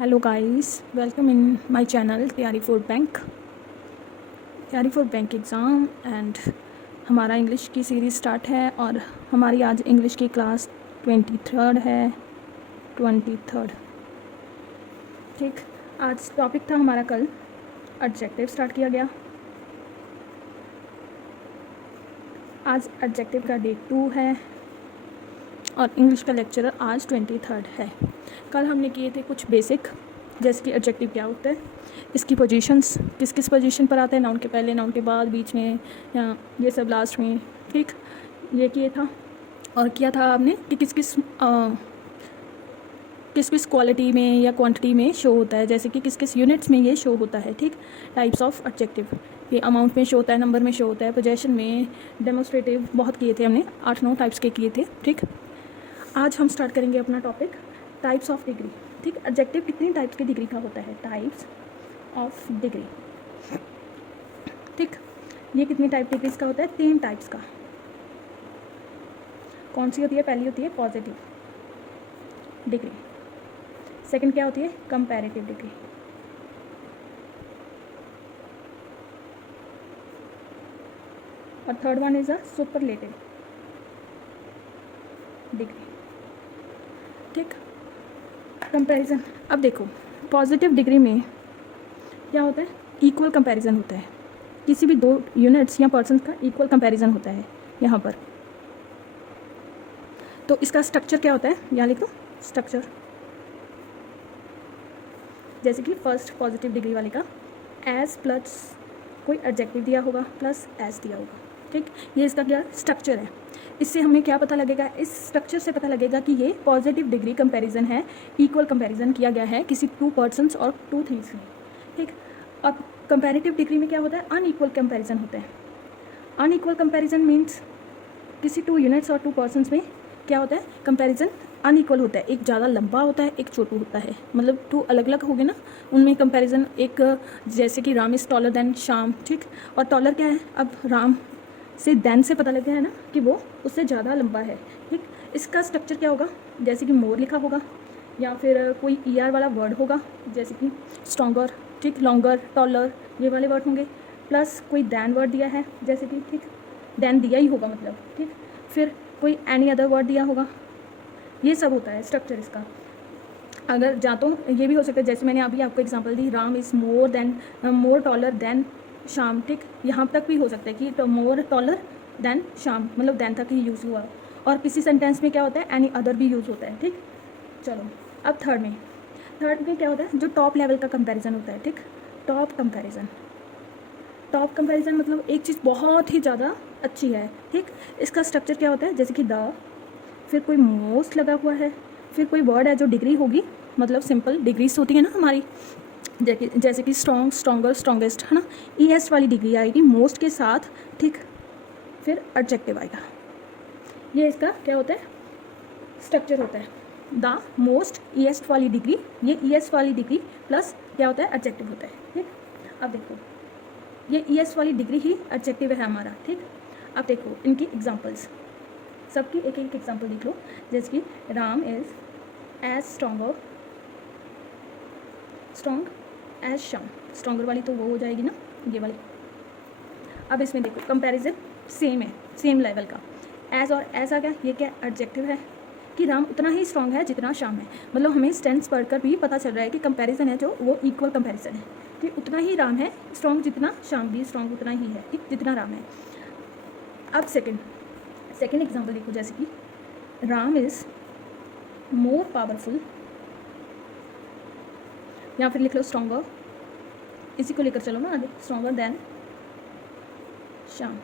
Hello guys, welcome in my channel तैयारी for bank exam. And हमारा English की series start है और हमारी आज इंग्लिश की क्लास 23 है। 23 ठीक। आज टॉपिक था हमारा, कल एडजेक्टिव स्टार्ट किया गया। आज एडजेक्टिव का डे 2 है और इंग्लिश का लेक्चर आज 23 है। कल हमने किए थे कुछ बेसिक, जैसे कि एडजेक्टिव क्या होता है, इसकी पोजीशंस, किस किस पोजीशन पर आते हैं, नाउन के पहले, नाउन के बाद, बीच में, या ये सब लास्ट में। ठीक, ये किए था। और किया था आपने कि किस किस क्वालिटी में या क्वांटिटी में शो होता है, जैसे कि किस किस यूनिट्स में ये शो होता है। ठीक, टाइप्स ऑफ एडजेक्टिव, ये अमाउंट में शो होता है, नंबर में शो होता है, पोजेशन में, डेमोस्ट्रेटिव, बहुत किए थे हमने, 8-9 टाइप्स के किए थे। ठीक, आज हम स्टार्ट करेंगे अपना टॉपिक टाइप्स ऑफ डिग्री। ठीक, एडजेक्टिव कितनी टाइप्स की डिग्री का होता है, टाइप्स ऑफ डिग्री। ठीक, ये कितनी टाइप डिग्रीज का होता है, 3 टाइप्स का। कौन सी होती है? पहली होती है पॉजिटिव डिग्री, सेकंड क्या होती है, कंपैरेटिव डिग्री, और third one is a superlative degree. ठीक, कंपैरिजन। अब देखो, पॉजिटिव डिग्री में क्या होता है, इक्वल कंपैरिजन होता है, किसी भी 2 यूनिट्स या पर्सन्स का इक्वल कंपैरिजन होता है यहाँ पर। तो इसका स्ट्रक्चर क्या होता है, यहाँ लिख दो स्ट्रक्चर। जैसे कि फर्स्ट पॉजिटिव डिग्री वाले का एज प्लस कोई एडजेक्टिव दिया होगा प्लस एज दिया होगा। ठीक, ये इसका क्या स्ट्रक्चर है। इससे हमें क्या पता लगेगा, इस स्ट्रक्चर से पता लगेगा कि ये पॉजिटिव डिग्री कंपैरिजन है, इक्वल कंपैरिजन किया गया है किसी 2 पर्सन्स और 2 थिंग्स में। ठीक, अब कंपैरेटिव डिग्री में क्या होता है, अनइक्वल कंपैरिजन होता है। अनइक्वल कंपैरिजन मीन्स किसी 2 यूनिट्स और 2 पर्सन्स में क्या होता है, कंपैरिजन अनइक्वल होता है, एक ज़्यादा लंबा होता है, एक छोटू होता है, मतलब 2 अलग अलग हो गए ना, उनमें कंपैरिजन। एक जैसे कि Ram is taller than Shyam. ठीक, और टॉलर क्या है, अब राम से देन से पता लग गया है ना कि वो उससे ज़्यादा लंबा है। ठीक, इसका स्ट्रक्चर क्या होगा, जैसे कि मोर लिखा होगा, या फिर कोई ER वाला वर्ड होगा, जैसे कि स्ट्रॉन्गर, ठीक, लॉन्गर, टॉलर, ये वाले वर्ड होंगे, प्लस कोई दैन वर्ड दिया है, जैसे कि, ठीक, दैन दिया ही होगा मतलब। ठीक, फिर कोई एनी अदर वर्ड दिया होगा, ये सब होता है स्ट्रक्चर इसका। अगर जा तो ये भी हो सकता है, जैसे मैंने अभी आपको example the, Ram is more taller than Shyam. ठीक, यहाँ तक भी हो सकता है कि तो मोर टॉलर देन श्याम, मतलब देन तक ही यूज़ हुआ। और किसी सेंटेंस में क्या होता है, एनी अदर भी यूज़ होता है। ठीक, चलो अब थर्ड में क्या होता है, जो टॉप लेवल का कंपैरिजन होता है। ठीक, टॉप कंपैरिजन मतलब एक चीज़ बहुत ही ज़्यादा अच्छी है। ठीक, इसका स्ट्रक्चर क्या होता है, जैसे कि द, फिर कोई मोस्ट लगा हुआ है, फिर कोई वर्ड है जो डिग्री होगी, मतलब सिंपल डिग्रीज होती है ना हमारी, जैसे कि स्ट्रॉन्ग, स्ट्रॉन्गर, स्ट्रॉन्गेस्ट, है ना, ES वाली डिग्री आएगी मोस्ट के साथ। ठीक, फिर एडजेक्टिव आएगा। ये इसका क्या होता है, स्ट्रक्चर होता है, द मोस्ट ES वाली डिग्री, ये ES वाली डिग्री प्लस क्या होता है, एडजेक्टिव होता है। ठीक, अब देखो ये ES वाली डिग्री ही एडजेक्टिव है हमारा। ठीक, अब देखो इनकी एग्जांपल्स, सबकी एक एक एग्जांपल देख लो, जैसे कि Ram is as strong as Shyam, stronger वाली तो वो हो जाएगी ना, ये वाली। अब इसमें देखो कंपैरिजन सेम है, सेम लेवल का। एज और एज आ गया, ये क्या एडजेक्टिव है कि राम उतना ही स्ट्रॉन्ग है जितना श्याम है, मतलब हमें स्टेंस पढ़कर भी पता चल रहा है कि कंपैरिजन है जो वो इक्वल कंपैरिजन है। ठीक, उतना ही राम है स्ट्रॉन्ग जितना श्याम भी स्ट्रॉन्ग उतना ही है, ठीक, जितना राम है। अब सेकंड एग्जांपल देखो, जैसे कि राम इज़ मोर पावरफुल, या फिर लिख लो स्ट्रॉन्गर, इसी को लेकर चलो ना आगे, स्ट्रॉन्गर देन श्याम।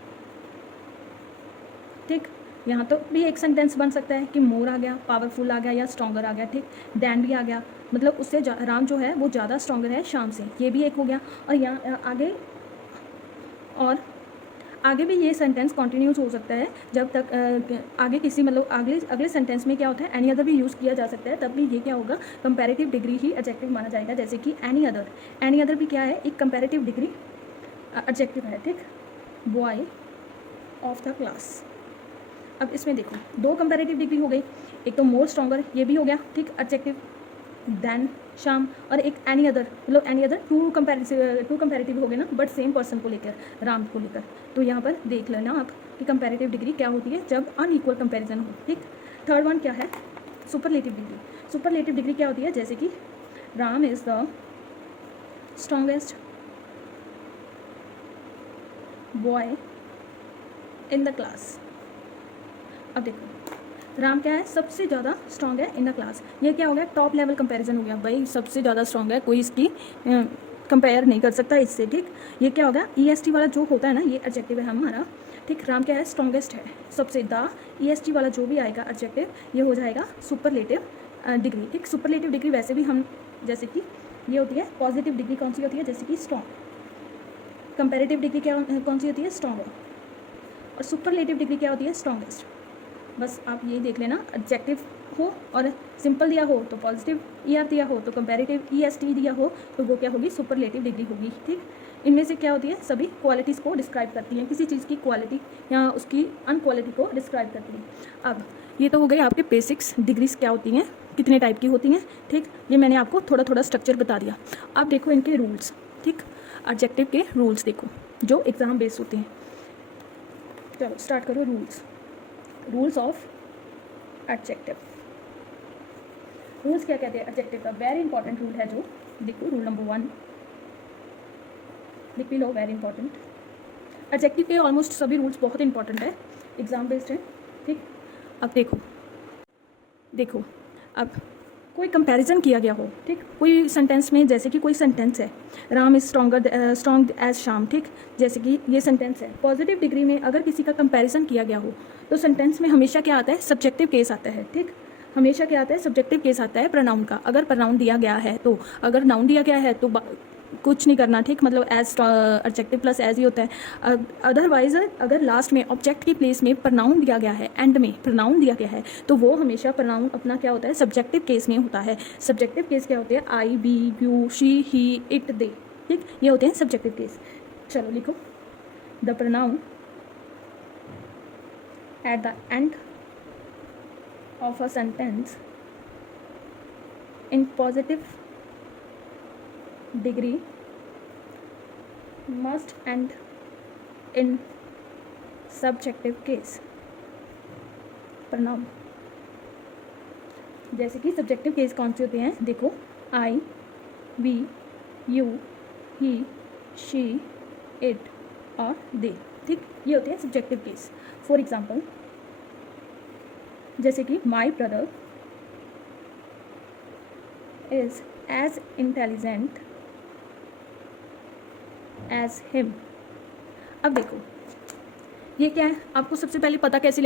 ठीक, यहाँ तो भी एक सेंटेंस बन सकता है कि मोर आ गया, पावरफुल आ गया, या स्ट्रॉन्गर आ गया। ठीक, देन भी आ गया, मतलब उससे राम जो है वो ज़्यादा स्ट्रॉन्गर है श्याम से, ये भी एक हो गया। और यहाँ आगे भी ये सेंटेंस कॉन्टिन्यूस हो सकता है, जब तक आगे किसी मतलब अगले सेंटेंस में क्या होता है, एनी अदर भी यूज़ किया जा सकता है, तब भी ये क्या होगा, कंपैरेटिव डिग्री ही एडजेक्टिव माना जाएगा। जैसे कि एनी अदर भी क्या है, एक कंपैरेटिव डिग्री एडजेक्टिव है। ठीक, बॉय ऑफ द क्लास। अब इसमें देखो 2 कंपैरेटिव डिग्री हो गई, एक तो मोर स्ट्रॉन्गर, ये भी हो गया, ठीक, एडजेक्टिव। देन शाम, और एक एनी अदर, मतलब एनी अदर टू कंपैरेटिव हो गए ना, बट सेम पर्सन को लेकर, राम को लेकर। तो यहाँ पर देख लेना आप कि कंपैरेटिव डिग्री क्या होती है जब अनइक्वल कंपैरिजन हो, ठीक। थर्ड वन क्या है, सुपरलेटिव डिग्री। सुपरलेटिव डिग्री क्या होती है, जैसे कि Ram is the strongest boy in the class. अब देखो राम क्या है, सबसे ज़्यादा स्ट्रॉन्ग है इन द क्लास। ये क्या हो गया, टॉप लेवल कंपैरिजन हो गया, भाई सबसे ज़्यादा स्ट्रॉन्ग है, कोई इसकी कंपेयर नहीं कर सकता इससे, ठीक। ये क्या होगा, EST वाला जो होता है ना, ये एडजेक्टिव है हमारा, ठीक। राम क्या है, स्ट्रॉन्गेस्ट है सबसे, द EST वाला जो भी आएगा एडजेक्टिव, ये हो जाएगा सुपरलेटिव डिग्री, ठीक। सुपरलेटिव डिग्री वैसे भी हम, जैसे कि ये होती है पॉजिटिव डिग्री, कौन सी होती है, जैसे कि स्ट्रॉन्ग। कंपेरेटिव डिग्री क्या कौन सी होती है, स्ट्रॉन्गर। और सुपरलेटिव डिग्री क्या होती है, स्ट्रॉन्गेस्ट। बस आप यही देख लेना, एडजेक्टिव हो और सिंपल दिया हो तो पॉजिटिव ER दिया हो तो कंपैरेटिव EST दिया हो तो वो क्या होगी, सुपरलेटिव डिग्री होगी, ठीक। इनमें से क्या होती है, सभी क्वालिटीज़ को डिस्क्राइब करती हैं, किसी चीज़ की क्वालिटी या उसकी अनक्वालिटी को डिस्क्राइब करती हैं। अब ये तो हो गई आपके बेसिक्स, डिग्रीज क्या होती हैं, कितने टाइप की होती हैं, ठीक। ये मैंने आपको थोड़ा थोड़ा स्ट्रक्चर बता दिया। अब देखो इनके रूल्स, ठीक। एडजेक्टिव के रूल्स देखो जो एग्ज़ाम बेस्ड होते हैं। चलो स्टार्ट करो, रूल्स ऑफ एडजेक्टिव। रूल्स क्या कहते हैं एडजेक्टिव का, वेरी इंपॉर्टेंट रूल है जो, देखो रूल नंबर 1 लिख भी लो, वेरी इंपॉर्टेंट। एडजेक्टिव के ऑलमोस्ट सभी रूल्स बहुत इंपॉर्टेंट है, एग्जाम बेस्ड है, ठीक। अब देखो अब कोई कंपैरिजन किया गया हो, ठीक, कोई सेंटेंस में, जैसे कि कोई सेंटेंस है, राम इज़ स्ट्रॉन्ग एज शाम, ठीक। जैसे कि ये सेंटेंस है, पॉजिटिव डिग्री में अगर किसी का कंपैरिजन किया गया हो तो सेंटेंस में हमेशा क्या आता है, सब्जेक्टिव केस आता है, ठीक। हमेशा क्या आता है, सब्जेक्टिव केस आता है प्रनाउन का। अगर प्रनाउन दिया गया है तो, अगर नाउन दिया गया है तो कुछ नहीं करना, ठीक, मतलब एज एडजेक्टिव प्लस एज ही होता है। अदरवाइज अगर लास्ट में ऑब्जेक्ट की प्लेस में प्रनाउन दिया गया है, एंड में प्रनाउन दिया गया है, तो वो हमेशा प्रनाउन अपना क्या होता है, सब्जेक्टिव केस में होता है। सब्जेक्टिव केस क्या होते हैं, I, we, you, she, he, it, they, ठीक, ये होते हैं सब्जेक्टिव केस। चलो लिखो, the pronoun at the end of a sentence in positive degree must end in subjective case। pronoun, जैसे कि सब्जेक्टिव केस कौन से होते हैं, देखो I, we, you, he, she, it और दे, ठीक, ये होते हैं सब्जेक्टिव केस। फॉर एग्जाम्पल, जैसे कि my brother is as intelligent as him. अब देखो ये क्या है, आपको सबसे पहले पता कैसे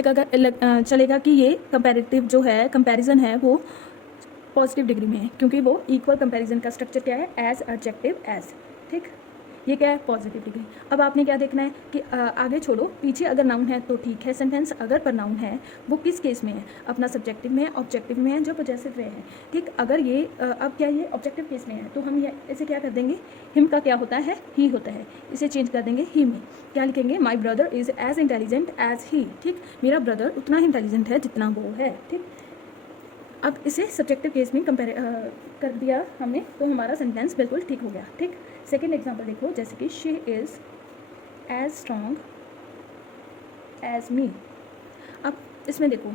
चलेगा कि ये कंपैरेटिव जो है, कंपैरिजन है वो पॉजिटिव डिग्री में है, क्योंकि वो इक्वल कंपैरिजन का स्ट्रक्चर क्या है, एज एडजेक्टिव एज, ठीक। ये क्या है, पॉजिटिव डिग्री। अब आपने क्या देखना है कि आगे छोड़ो, पीछे अगर नाउन है तो ठीक है सेंटेंस, अगर प्रनाउन है वो किस केस में है, अपना सब्जेक्टिव में है, ऑब्जेक्टिव में है, जो पॉजेसिव वे है, ठीक। अगर ये अब क्या, ये ऑब्जेक्टिव केस में है तो हम ये इसे क्या कर देंगे, हिम का क्या होता है, ही होता है, इसे चेंज कर देंगे ही में। क्या लिखेंगे, my brother is as intelligent as he, ठीक, मेरा ब्रदर उतना ही इंटेलिजेंट है जितना वो है, ठीक। अब इसे सब्जेक्टिव केस में कंपेयर कर दिया हमने तो हमारा सेंटेंस बिल्कुल ठीक हो गया, ठीक। सेकेंड एग्जाम्पल देखो, जैसे कि she is as strong as me. अब इसमें देखो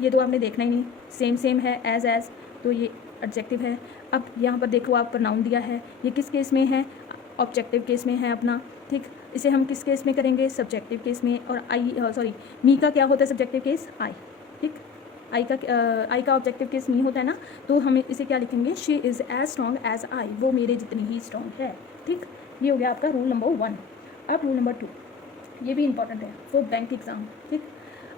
ये तो आपने देखना ही नहीं, सेम सेम है, एज तो ये एडजेक्टिव है। अब यहाँ पर देखो आप प्रनाउन दिया है, ये किस केस में है, ऑब्जेक्टिव केस में है अपना, ठीक। इसे हम किस केस में करेंगे, सब्जेक्टिव केस में। और मी का क्या होता है सब्जेक्टिव केस, आई, ठीक। आई का ऑब्जेक्टिव केस मी होता है ना, तो हम इसे क्या लिखेंगे, she is as strong as I, वो मेरे जितनी ही स्ट्रॉन्ग है, ठीक। ये हो गया आपका रूल नंबर 1। अब रूल नंबर 2, ये भी इंपॉर्टेंट है फॉर बैंक एग्जाम, ठीक।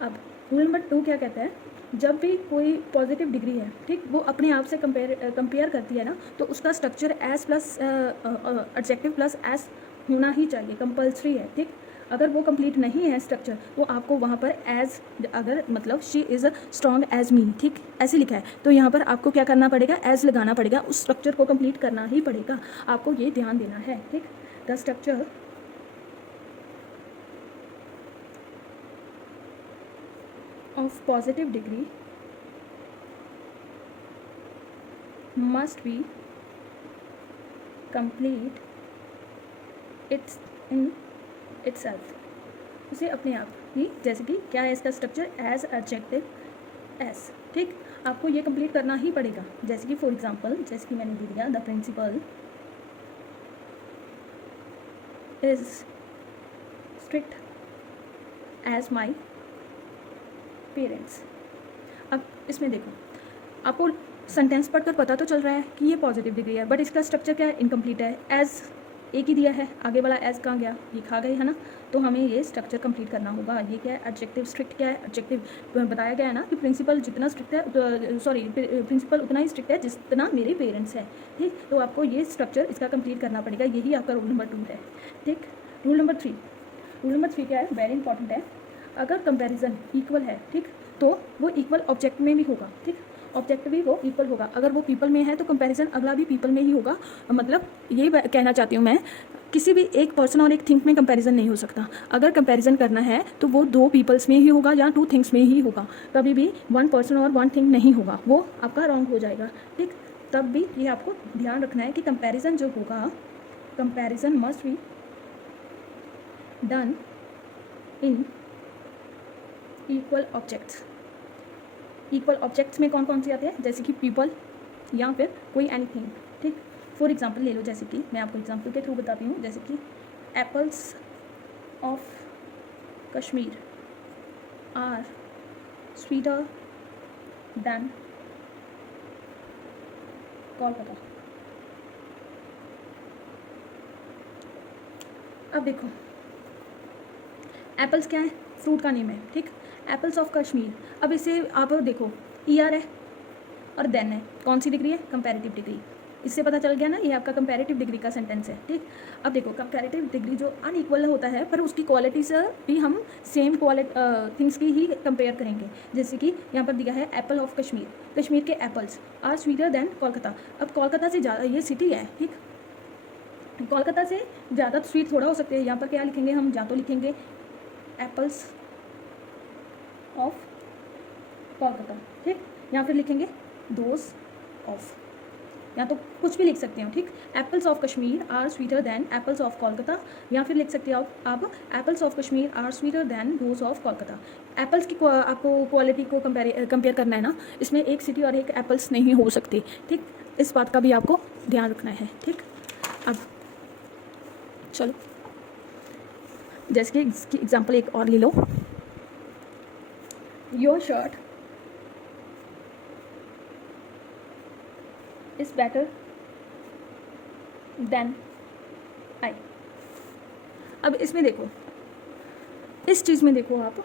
अब रूल नंबर 2 क्या कहता है, जब भी कोई पॉजिटिव डिग्री है, ठीक, वो अपने आप से कंपेयर करती है ना, तो उसका structure as plus adjective plus as होना ही चाहिए, कंपल्सरी है, ठीक। अगर वो कंप्लीट नहीं है स्ट्रक्चर तो आपको वहाँ पर एज, अगर मतलब शी इज़ स्ट्रॉन्ग एज मी, ठीक, ऐसे लिखा है तो यहाँ पर आपको क्या करना पड़ेगा, एज लगाना पड़ेगा, उस स्ट्रक्चर को कंप्लीट करना ही पड़ेगा, आपको ये ध्यान देना है, ठीक। The structure of positive degree must be complete it's in itself, उसे अपने आप ही, जैसे कि क्या है इसका स्ट्रक्चर, एज एडजेक्टिव एस, ठीक, आपको ये कंप्लीट करना ही पड़ेगा। जैसे कि फॉर एग्जांपल, जैसे कि मैंने दे दिया the principal is strict as my parents. अब इसमें देखो, आपको सेंटेंस पढ़कर पता तो चल रहा है कि ये पॉजिटिव डिग्री है, बट इसका स्ट्रक्चर क्या है, इनकम्प्लीट है। एज एक ही दिया है, आगे वाला एज कहाँ गया, ये खा गए है ना, तो हमें ये स्ट्रक्चर कंप्लीट करना होगा। ये क्या है, एडजेक्टिव। स्ट्रिक्ट क्या है, एडजेक्टिव। बताया गया है ना कि प्रिंसिपल जितना स्ट्रिक्ट है, सॉरी, प्रिंसिपल उतना ही स्ट्रिक्ट है जितना मेरे पेरेंट्स हैं, ठीक। तो आपको ये स्ट्रक्चर इसका कंप्लीट करना पड़ेगा, यही आपका रूल नंबर 2 है, ठीक। रूल नंबर 3, रूल नंबर 3 क्या है, वेरी इंपॉर्टेंट है। अगर कंपैरिजन इक्वल है, ठीक, तो वो इक्वल ऑब्जेक्ट में भी होगा, ठीक, ऑब्जेक्ट भी वो इक्वल होगा। अगर वो पीपल में है तो कंपैरिजन अगला भी पीपल में ही होगा। मतलब ये कहना चाहती हूँ मैं, किसी भी एक पर्सन और एक थिंग में कंपैरिजन नहीं हो सकता। अगर कंपैरिजन करना है तो वो 2 पीपल्स में ही होगा या 2 थिंग्स में ही होगा, कभी भी 1 पर्सन और 1 थिंग नहीं होगा, वो आपका रॉन्ग हो जाएगा, ठीक। तब भी ये आपको ध्यान रखना है कि कंपैरिजन जो होगा, comparison must be done in equal objects. Equal objects में कौन कौन से आते हैं, जैसे कि पीपल या फिर कोई एनीथिंग, ठीक। फॉर एग्जांपल ले लो, जैसे कि मैं आपको एग्जांपल के थ्रू बताती हूँ, जैसे कि apples of Kashmir are sweeter than Kolkata. अब देखो, एप्पल्स क्या है, फ्रूट का नेम है, ठीक। एप्पल्स ऑफ कश्मीर, अब इसे आप देखो, ER है और देन है, कौन सी डिग्री है, कंपैरेटिव डिग्री। इससे पता चल गया ना, ये आपका कंपैरेटिव डिग्री का सेंटेंस है, ठीक। अब देखो, कंपैरेटिव डिग्री जो अनइक्वल होता है, पर उसकी क्वालिटी से भी हम सेम थिंग्स की ही कंपेयर करेंगे। जैसे कि यहाँ पर दिया है एप्पल ऑफ कश्मीर, कश्मीर के apples are sweeter than Kolkata. अब कोलकाता से ज़्यादा, ये सिटी है, ठीक, कोलकाता से ज़्यादा स्वीट थोड़ा हो सकते हैं। यहाँ पर क्या लिखेंगे हम, या तो लिखेंगे एप्पल्स ऑफ कोलकाता, ठीक, या फिर लिखेंगे दोज ऑफ, या तो कुछ भी लिख सकते हो, ठीक। Apples of Kashmir are sweeter than apples of Kolkata, या फिर लिख सकते हो आप apples of Kashmir are sweeter than those of Kolkata. Apples की आपको क्वालिटी को कंपेयर करना है ना, इसमें एक सिटी और एक एप्पल्स नहीं हो सकती, ठीक। इस बात का भी आपको ध्यान रखना है, ठीक। अब चलो, जैसे कि इसकी एग्जांपल एक और ले लो, your shirt is better than I. अब इसमें देखो, इस चीज़ में देखो आप,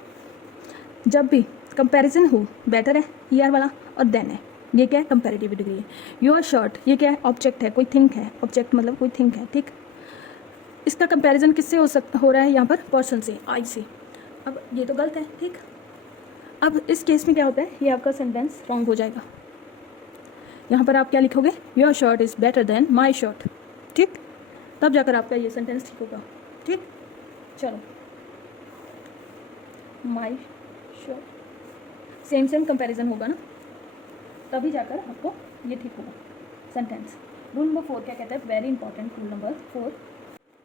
जब भी कंपैरिजन हो, बेटर है ER वाला और देन है, ये क्या है, कंपैरेटिव डिग्री है। योर शर्ट, ये क्या है, ऑब्जेक्ट है, कोई थिंग है, ऑब्जेक्ट मतलब कोई थिंग है, ठीक। इसका कंपैरिजन किससे हो रहा है यहाँ पर, पर्सन से, आई से। अब ये तो गलत है, ठीक। अब इस केस में क्या होता है, ये आपका सेंटेंस रॉन्ग हो जाएगा। यहाँ पर आप क्या लिखोगे, your shirt is better than my shirt, ठीक, तब जाकर आपका ये सेंटेंस ठीक होगा, ठीक। चलो, माई शर्ट, सेम कंपैरिजन होगा ना, तभी जाकर आपको ये ठीक होगा सेंटेंस। रूल नंबर 4 क्या कहता है, very important rule number 4।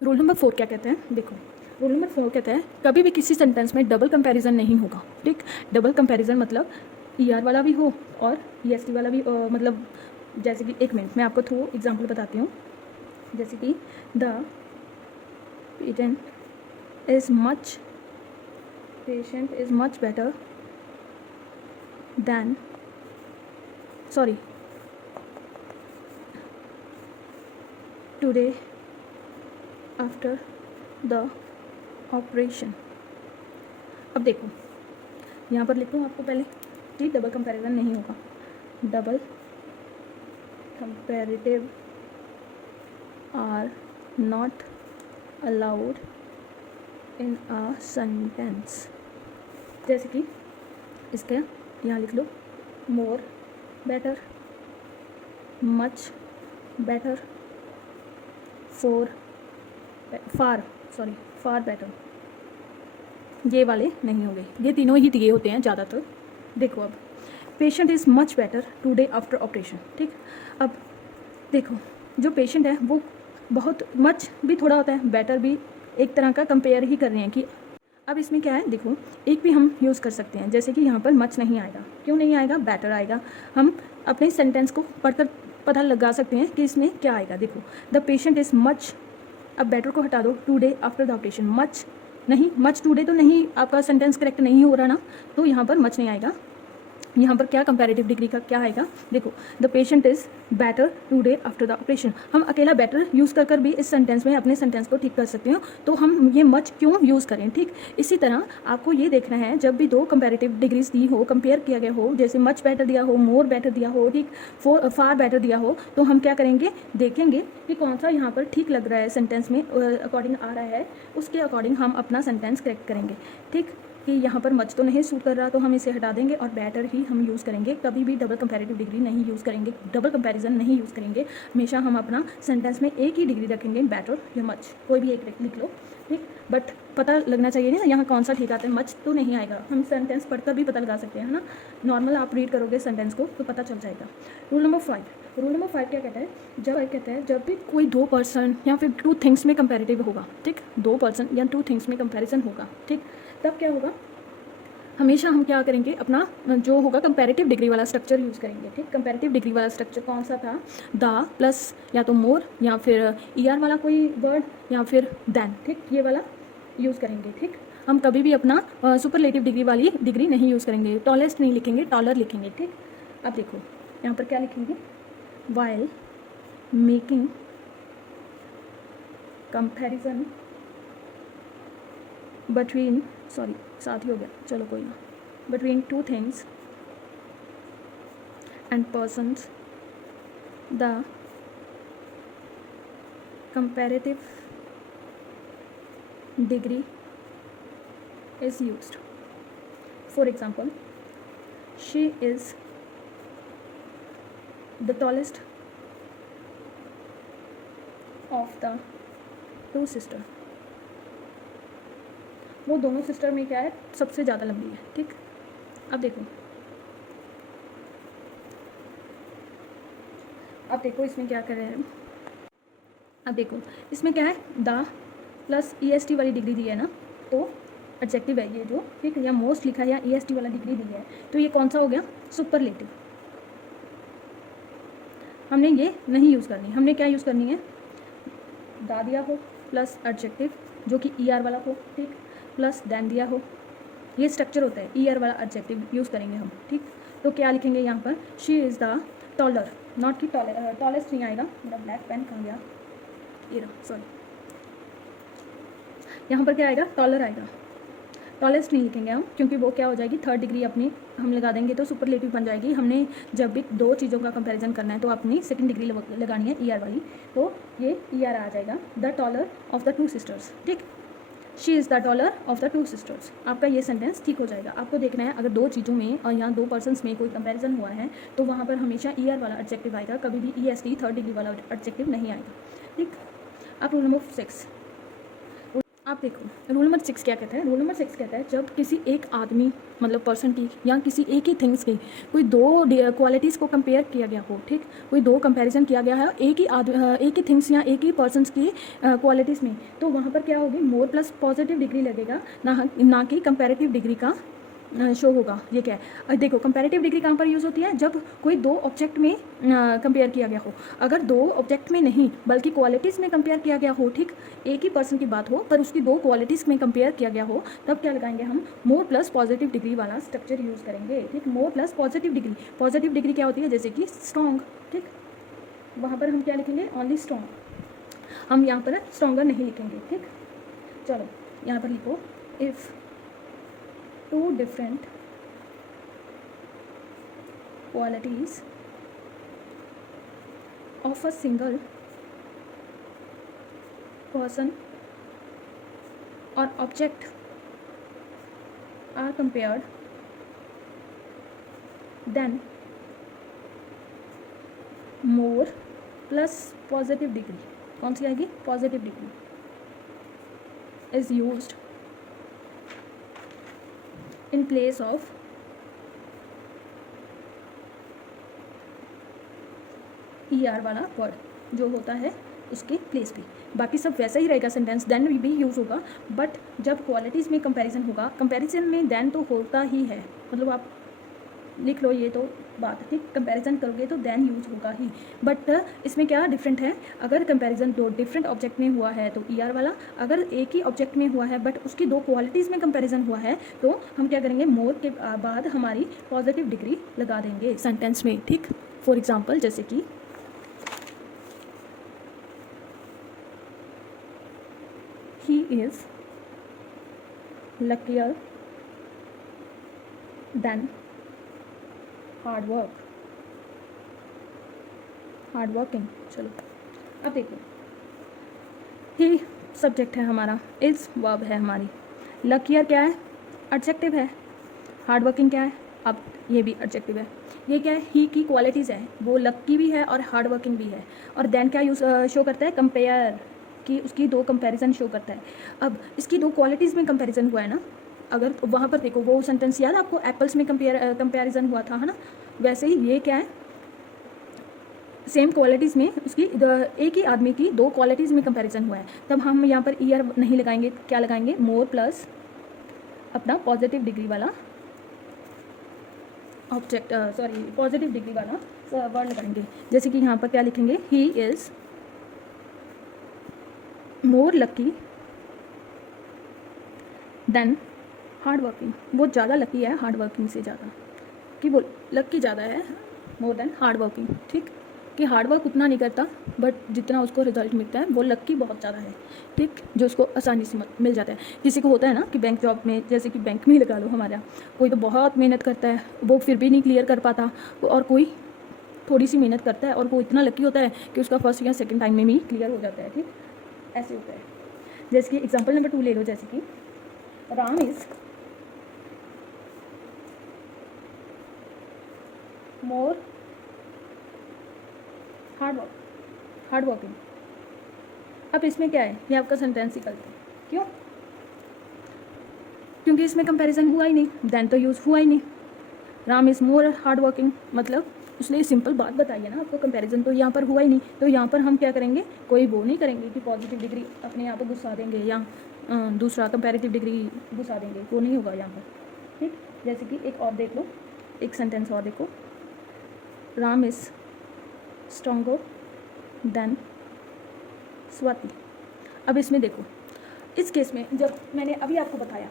Rule number 4 क्या कहते हैं, देखो, रूल नंबर 4 कहता है कभी भी किसी सेंटेंस में डबल कंपैरिजन नहीं होगा, ठीक। डबल कंपैरिजन मतलब ER वाला भी हो और EST वाला भी, मतलब जैसे कि, एक मिनट मैं आपको थ्रू एग्जांपल बताती हूँ। जैसे कि the patient is much better than, sorry, today after the operation. अब देखो, यहाँ पर लिखूँ आपको पहले, ठीक, डबल कंपैरिजन नहीं होगा, double comparative are not allowed in a sentence. जैसे कि इसके यहाँ लिख लो, more better, much better, far better, ये वाले नहीं होंगे, ये तीनों ही दिए होते हैं ज़्यादातर। देखो, अब patient is much better today after operation. ठीक, अब देखो जो पेशेंट है वो बहुत मच भी थोड़ा होता है, बेटर भी एक तरह का कंपेयर ही कर रहे हैं कि अब इसमें क्या है, देखो एक भी हम यूज़ कर सकते हैं, जैसे कि यहाँ पर मच नहीं आएगा, क्यों नहीं आएगा, बेटर आएगा। हम अपने सेंटेंस को पढ़कर पता लगा सकते हैं कि इसमें क्या आएगा। देखो द पेशेंट इज़ मच, अब बेटर को हटा दो, today after the operation, much नहीं, मच टुडे तो नहीं, आपका सेंटेंस करेक्ट नहीं हो रहा ना, तो यहाँ पर मच नहीं आएगा। यहाँ पर क्या कंपैरेटिव डिग्री का क्या आएगा, देखो the patient is better today after the operation. हम अकेला बेटर यूज़ कर भी इस सेंटेंस में अपने सेंटेंस को ठीक कर सकते हो, तो हम ये मच क्यों यूज़ करें। ठीक, इसी तरह आपको ये देखना है जब भी दो कंपैरेटिव डिग्रीज दी हो, कंपेयर किया गया हो, जैसे मच बेटर दिया हो, मोर बेटर दिया हो, ठीक, फार बेटर दिया हो, तो हम क्या करेंगे, देखेंगे कि कौन सा यहाँ पर ठीक लग रहा है सेंटेंस में अकॉर्डिंग आ रहा है, उसके अकॉर्डिंग हम अपना सेंटेंस करेक्ट करेंगे। ठीक, कि यहाँ पर मच तो नहीं सूट कर रहा तो हम इसे हटा देंगे और बेटर ही हम यूज़ करेंगे। कभी भी डबल कंपैरेटिव डिग्री नहीं यूज़ करेंगे, डबल कंपैरिजन नहीं यूज़ करेंगे। हमेशा हम अपना सेंटेंस में एक ही डिग्री रखेंगे, बेटर या मच, कोई भी एक लिख लो। ठीक, बट पता लगना चाहिए ना यहाँ कौन सा ठीक आता है, मच तो नहीं आएगा। हम सेंटेंस पढ़कर भी पता लगा सकते हैं, है ना, नॉर्मल आप रीड करोगे सेंटेंस को तो पता चल जाएगा। रूल नंबर 5 क्या कहता है, जब भी कोई दो पर्सन या फिर टू थिंग्स में कंपैरेटिव होगा, ठीक, दो पर्सन या टू थिंग्स में कंपैरिजन होगा, ठीक, तब क्या होगा, हमेशा हम क्या करेंगे, अपना जो होगा कंपैरेटिव डिग्री वाला स्ट्रक्चर यूज़ करेंगे। ठीक, कंपैरेटिव डिग्री वाला स्ट्रक्चर कौन सा था, द प्लस या तो मोर या फिर ER वाला कोई वर्ड या फिर देन, ठीक, ये वाला यूज़ करेंगे। ठीक, हम कभी भी अपना सुपरलेटिव डिग्री वाली डिग्री नहीं यूज़ करेंगे, टॉलेस्ट नहीं लिखेंगे, टॉलर लिखेंगे। ठीक, अब देखो यहाँ पर क्या लिखेंगे, while making comparison between, sorry साथ ही हो गया, चलो कोई ना, between two things and persons the comparative degree is used. For example, she is the tallest of the two sister. वो दोनों सिस्टर में क्या है, सबसे ज़्यादा लंबी है। ठीक, अब देखो इसमें क्या कर रहे हैं, अब देखो इसमें क्या है, द प्लस EST वाली डिग्री दी है ना, तो एडजेक्टिव है ये जो, ठीक, या मोस्ट लिखा है या EST वाला डिग्री दी है, तो ये कौन सा हो गया, सुपरलेटिव। हमने ये नहीं यूज़ करनी, हमने क्या यूज़ करनी है, दा दिया हो प्लस एडजेक्टिव जो कि ER वाला हो, ठीक, प्लस देन दिया हो, ये स्ट्रक्चर होता है, ER वाला एडजेक्टिव यूज़ करेंगे हम। ठीक, तो क्या लिखेंगे यहाँ पर, she is the taller, not कि टॉलेस्ट नहीं आएगा, मेरा ब्लैक पेन कहाँ गया, ये रहा, सॉरी, यहाँ पर क्या आएगा, टॉलर आएगा, टॉलेस्ट नहीं लिखेंगे हम, क्योंकि वो क्या हो जाएगी, थर्ड डिग्री अपनी हम लगा देंगे तो सुपरलेटिव बन जाएगी। हमने जब भी दो चीज़ों का कंपैरिजन करना है तो अपनी सेकंड डिग्री लगानी है, ER वाली, तो ये ER आ जाएगा, the taller of the two sisters. ठीक, she is the taller of the two sisters, आपका ये सेंटेंस ठीक हो जाएगा। आपको देखना है अगर दो चीज़ों में और यहाँ दो पर्सन्स में कोई कंपैरिजन हुआ है तो वहाँ पर हमेशा ER वाला एडजेक्टिव आएगा, कभी भी EST थर्ड डिग्री वाला एडजेक्टिव नहीं आएगा। ठीक, अब रूल नंबर 6, आप देखो रूल नंबर 6 क्या कहता है, रूल नंबर 6 कहता है जब किसी एक आदमी मतलब पर्सन की या किसी एक ही थिंग्स की कोई दो क्वालिटीज़ को कंपेयर किया गया हो, ठीक, कोई दो कंपैरिजन किया गया है एक ही थिंग्स या एक ही पर्सन्स की क्वालिटीज़ में, तो वहाँ पर क्या होगी, मोर प्लस पॉजिटिव डिग्री लगेगा, ना कि कंपैरेटिव डिग्री का शो होगा। ये क्या है, देखो कंपैरेटिव डिग्री कहाँ पर यूज़ होती है, जब कोई दो ऑब्जेक्ट में कंपेयर किया गया हो, अगर दो ऑब्जेक्ट में नहीं बल्कि क्वालिटीज़ में कंपेयर किया गया हो, ठीक, एक ही पर्सन की बात हो पर उसकी दो क्वालिटीज़ में कंपेयर किया गया हो, तब क्या लगाएंगे हम, मोर प्लस पॉजिटिव डिग्री वाला स्ट्रक्चर यूज़ करेंगे। ठीक, मोर प्लस पॉजिटिव डिग्री क्या होती है, जैसे कि स्ट्रॉन्ग, ठीक, वहाँ पर हम क्या लिखेंगे, ओनली स्ट्रॉन्ग, हम यहाँ पर स्ट्रॉन्गर नहीं लिखेंगे। ठीक, चलो यहाँ पर लिखो, if two different qualities of a single person or object are compared, then more plus positive degree, कौन सी आएगी, positive degree, is used in place of ER वाला वर्ड जो होता है उसके प्लेस पे। बाकी सब वैसा ही रहेगा सेंटेंस, देन भी यूज़ होगा, बट जब क्वालिटीज़ में कंपैरिजन होगा, कंपैरिजन में देन तो होता ही है, मतलब आप लिख लो ये तो बात है, ठीक। कंपैरिजन करोगे तो देन यूज होगा ही, बट इसमें क्या डिफरेंट है, अगर कंपैरिजन दो डिफरेंट ऑब्जेक्ट में हुआ है तो ER वाला, अगर एक ही ऑब्जेक्ट में हुआ है बट उसकी दो क्वालिटीज़ में कंपैरिजन हुआ है तो हम क्या करेंगे, मोर के बाद हमारी पॉजिटिव डिग्री लगा देंगे सेंटेंस में, ठीक। फॉर एग्जाम्पल जैसे कि he is luckier than hard working. चलो अब देखो, ही सब्जेक्ट है हमारा, इज़ वर्ब है हमारी, लकियर क्या है, एडजेक्टिव है, हार्ड वर्किंग क्या है, अब ये भी एडजेक्टिव है, ये क्या है, ही की क्वालिटीज़ है, वो लक्की भी है और हार्ड वर्किंग भी है, और देन क्या यूज़ शो करता है, कंपेयर की, उसकी दो कंपैरिजन शो करता है। अब इसकी दो क्वालिटीज़ में कंपैरिजन हुआ है ना, अगर वहाँ पर देखो वो सेंटेंस याद आपको, एप्पल्स में कंपैरिजन हुआ था, है ना, वैसे ही ये क्या है, सेम क्वालिटीज़ में उसकी एक ही आदमी की दो क्वालिटीज़ में कंपैरिजन हुआ है, तब हम यहाँ पर ER नहीं लगाएंगे, क्या लगाएंगे, मोर प्लस अपना पॉजिटिव डिग्री वाला ऑब्जेक्ट, सॉरी पॉजिटिव डिग्री वाला वर्ड लगाएंगे। जैसे कि यहाँ पर क्या लिखेंगे, he is more lucky than hard working, वो ज़्यादा लकी है हार्ड वर्किंग से ज़्यादा, कि वो लकी ज़्यादा है मोर देन हार्ड वर्किंग, ठीक, कि हार्ड वर्क उतना नहीं करता बट जितना उसको रिजल्ट मिलता है वो लकी बहुत ज़्यादा है, ठीक, जो उसको आसानी से मिल जाता है। किसी को होता है ना कि बैंक जॉब में, जैसे कि बैंक में ही लगा लो हमारा, कोई तो बहुत मेहनत करता है वो फिर भी नहीं क्लियर कर पाता, और कोई थोड़ी सी मेहनत करता है और वो इतना लकी होता है कि उसका फर्स्ट या सेकेंड टाइम में भी क्लियर हो जाता है, ठीक, ऐसे होता है। जैसे कि एग्जाम्पल नंबर 2 ले लो, जैसे कि Ram is more hard working. अब इसमें क्या है, ये आपका सेंटेंस ही गलत है, क्यों, क्योंकि इसमें कंपैरिजन हुआ ही नहीं, देन तो यूज़ हुआ ही नहीं, Ram is more hard working, मतलब उसने सिंपल बात बताई है ना आपको, कंपैरिजन तो यहाँ पर हुआ ही नहीं, तो यहाँ पर हम क्या करेंगे, कोई वो नहीं करेंगे कि पॉजिटिव डिग्री अपने यहाँ पर घुसा देंगे या दूसरा कंपैरेटिव डिग्री घुसा देंगे, वो नहीं होगा यहाँ पर, ठीक। जैसे कि एक और देख लो, एक सेंटेंस और देखो, Ram is stronger than Swati. अब इसमें देखो, इस केस में जब मैंने अभी आपको बताया,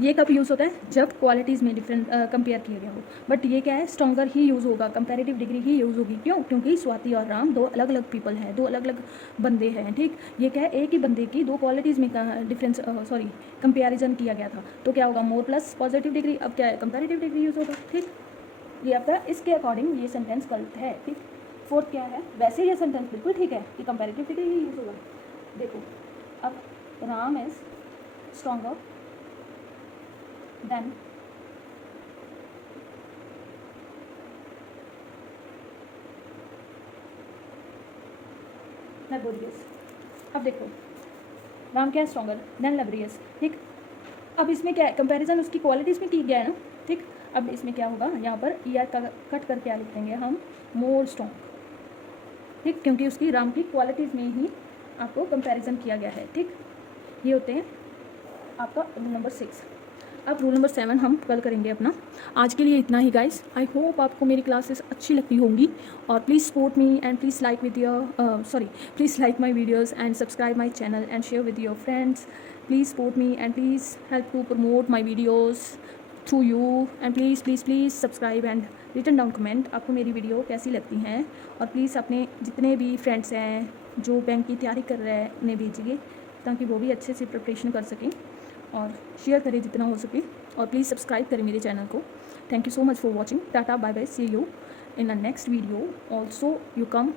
ये कब यूज़ होता है, जब क्वालिटीज़ में डिफरेंट कंपेयर किया गया हो, बट ये क्या है, स्ट्रॉन्गर ही यूज़ होगा, कंपैरेटिव डिग्री ही यूज़ होगी, क्यों, क्योंकि स्वाति और राम दो अलग अलग पीपल हैं, दो अलग अलग बंदे हैं, ठीक। ये क्या है, एक ही बंदे की दो क्वालिटीज़ में डिफरेंस कंपेरिजन किया गया था, तो क्या होगा, मोर प्लस पॉजिटिव डिग्री, अब क्या है, कंपैरेटिव डिग्री यूज़ होगा, ठीक। ये आपका इसके अकॉर्डिंग ये सेंटेंस गलत है, ठीक। फोर्थ क्या है, वैसे ये सेंटेंस बिल्कुल ठीक है कि कंपैरेटिव डिग्री ही यूज़ होगा। देखो अब राम इज़ स्ट्रॉन्गर देन लैबोरियस। अब देखो राम क्या है, स्ट्रॉन्गर देन लैबोरियस, ठीक। अब इसमें क्या है, कंपैरिजन उसकी क्वालिटीज़ में की गया है ना, ठीक। अब इसमें क्या होगा, यहाँ पर ER का कट करके क्या लिख देंगे हम, मोर स्ट्रॉन्ग, ठीक, क्योंकि उसकी राम की क्वालिटीज़ में ही आपको कंपैरिजन किया गया है, ठीक। ये होते हैं आपका रूल नंबर 6। अब रूल नंबर 7 हम कल करेंगे अपना। आज के लिए इतना ही गाइस। आई होप आपको मेरी क्लासेस अच्छी लगती होंगी, और please support me and please like with your please like my videos and subscribe my channel and share with your friends. Please support me and please help to promote my videos through you, and please subscribe and written down comment आपको मेरी video कैसी लगती हैं, और please अपने जितने भी friends हैं जो बैंक की तैयारी कर रहे हैं उन्हें भेजिए, ताकि वो भी अच्छे से प्रिपरेशन कर सकें, और शेयर करें जितना हो सके, और प्लीज़ सब्सक्राइब करें मेरे चैनल को। Thank you so much for watching, tata bye bye, see you in the next video. Also you come